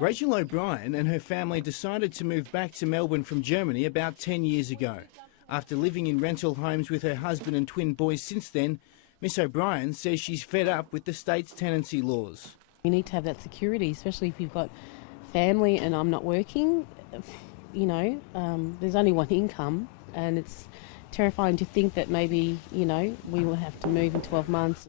Rachel O'Brien and her family decided to move back to Melbourne from Germany about 10 years ago. After living in rental homes with her husband and twin boys since then, Miss O'Brien says she's fed up with the state's tenancy laws. You need to have that security, especially if you've got family and I'm not working. You know, there's only one income, and it's terrifying to think that maybe, you know, we will have to move in 12 months.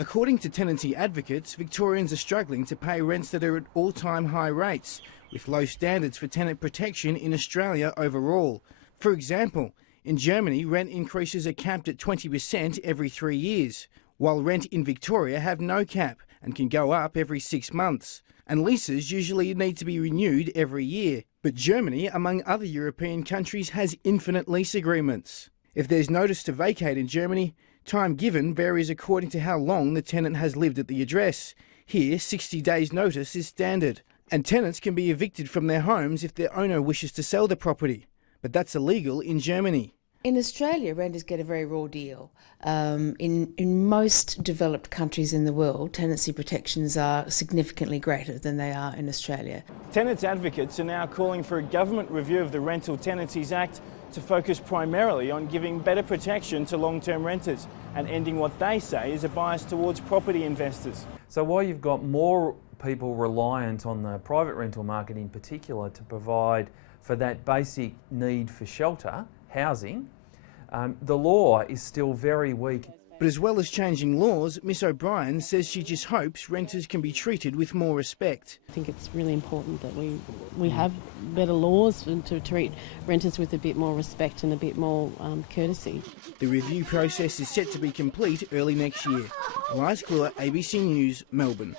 According to tenancy advocates, Victorians are struggling to pay rents that are at all-time high rates, with low standards for tenant protection in Australia overall. For example, in Germany, rent increases are capped at 20% every 3 years, while rent in Victoria have no cap and can go up every 6 months. And leases usually need to be renewed every year. But Germany, among other European countries, has infinite lease agreements. If there's notice to vacate in Germany, time given varies according to how long the tenant has lived at the address. Here, 60 days notice is standard. And tenants can be evicted from their homes if their owner wishes to sell the property. But that's illegal in Germany. In Australia, renters get a very raw deal. In most developed countries in the world, tenancy protections are significantly greater than they are in Australia. Tenants advocates are now calling for a government review of the Rental Tenancies Act to focus primarily on giving better protection to long-term renters and ending what they say is a bias towards property investors. So while you've got more people reliant on the private rental market in particular to provide for that basic need for shelter, housing, the law is still very weak. But as well as changing laws, Miss O'Brien says she just hopes renters can be treated with more respect. I think it's really important that we have better laws and to treat renters with a bit more respect and a bit more courtesy. The review process is set to be complete early next year. Elias Kluwer, ABC News, Melbourne.